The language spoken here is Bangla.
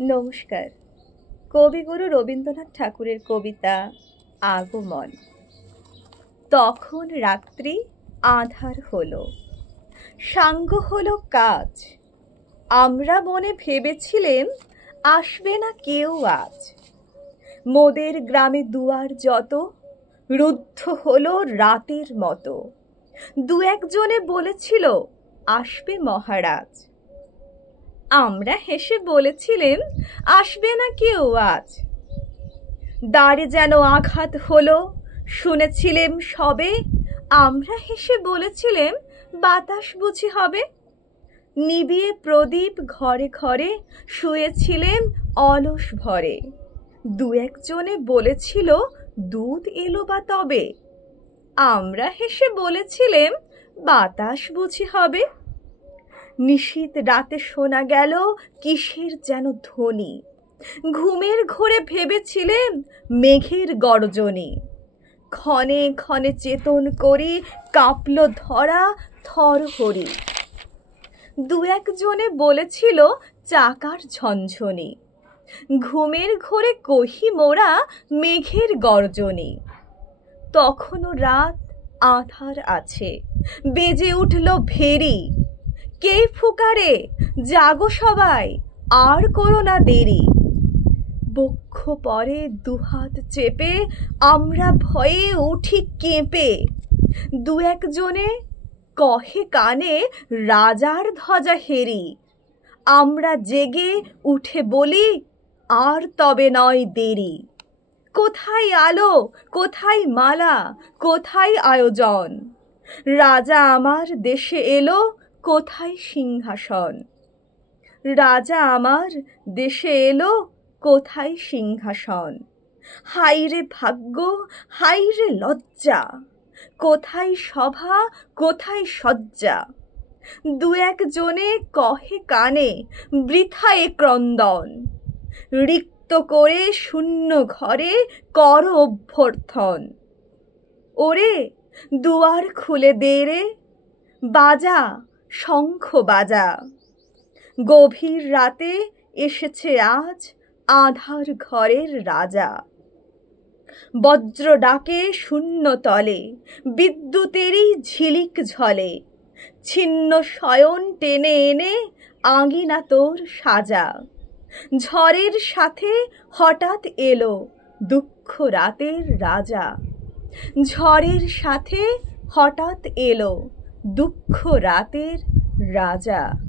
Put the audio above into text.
নমস্কার। কবিগুরু রবীন্দ্রনাথ ঠাকুরের কবিতা আগমন। তখন রাত্রি আঁধার হলো, সাঙ্গ হলো কাজ। আমরা মনে ভেবেছিলেম আসবে না কেউ আজ। মোদের গ্রামে দুয়ার যত রুদ্ধ হলো রাতের মতো। দু একজনে বলেছিল আসবে মহারাজ। আমরা হেসে বলেছিলেম আসবে না কেউ আজ। দ্বারে যেন আঘাত হলো, শুনেছিলেম সবে। আমরা হেসে বলেছিলেম বাতাস বুঝি হবে। নিবিয়ে প্রদীপ ঘরে ঘরে শুয়েছিলেম অলস ভরে। দু একজনে বলেছিল দুধ এলো বা তবে। আমরা হেসে বলেছিলেম বাতাস বুঝি হবে। নিশীথ রাতে শোনা গেল কিসের যেন ধ্বনি। ঘুমের ঘোরে ভেবেছিলেম মেঘের গর্জনে। ক্ষণে ক্ষণে চেতন করি কাঁপল ধরা থরহরি। দু একজনে বলেছিল চাকার ঝনঝনি। ঘুমের ঘোরে কহি মোরা মেঘের গর্জনে। তখনও রাত আঁধার আছে, বেজে উঠল ভেরি। কে ফুকারে জাগো সবাই, আর করো না দেরি। বক্ষ পরে দুহাত চেপে আমরা ভয়ে উঠি কেঁপে। দু একজনে কহে কানে রাজার ধ্বজা হেরি। আমরা জেগে উঠে বলি আর তবে নয় দেরি। কোথায় আলো, কোথায় মালা, কোথায় আয়োজন। রাজা আমার দেশে এলো, কোথায় সিংহাসন। রাজা আমার দেশে এলো, কোথায় সিংহাসন। হায়রে ভাগ্য, হায়রে লজ্জা, কোথায় সভা, কোথায় সজ্জা। দু একজনে কহে কানে বৃথা এ ক্রন্দন। রিক্ত করে শূন্য ঘরে কর অভ্যর্থন। ওরে দুয়ার খুলে দে রে, বাজা শঙ্খ বাজা। গভীর রাতে এসেছে আজ আঁধার ঘরের রাজা। বজ্র ডাকে শূন্য তলে, বিদ্যুতেরই ঝিলিক ঝলে। ছিন্ন শয়ন টেনে এনে আঙিনা তোর সাজা। ঝড়ের সাথে হঠাৎ এলো দুঃখ রাতের রাজা। ঝড়ের সাথে হঠাৎ এলো দুঃখ রাতের রাজা।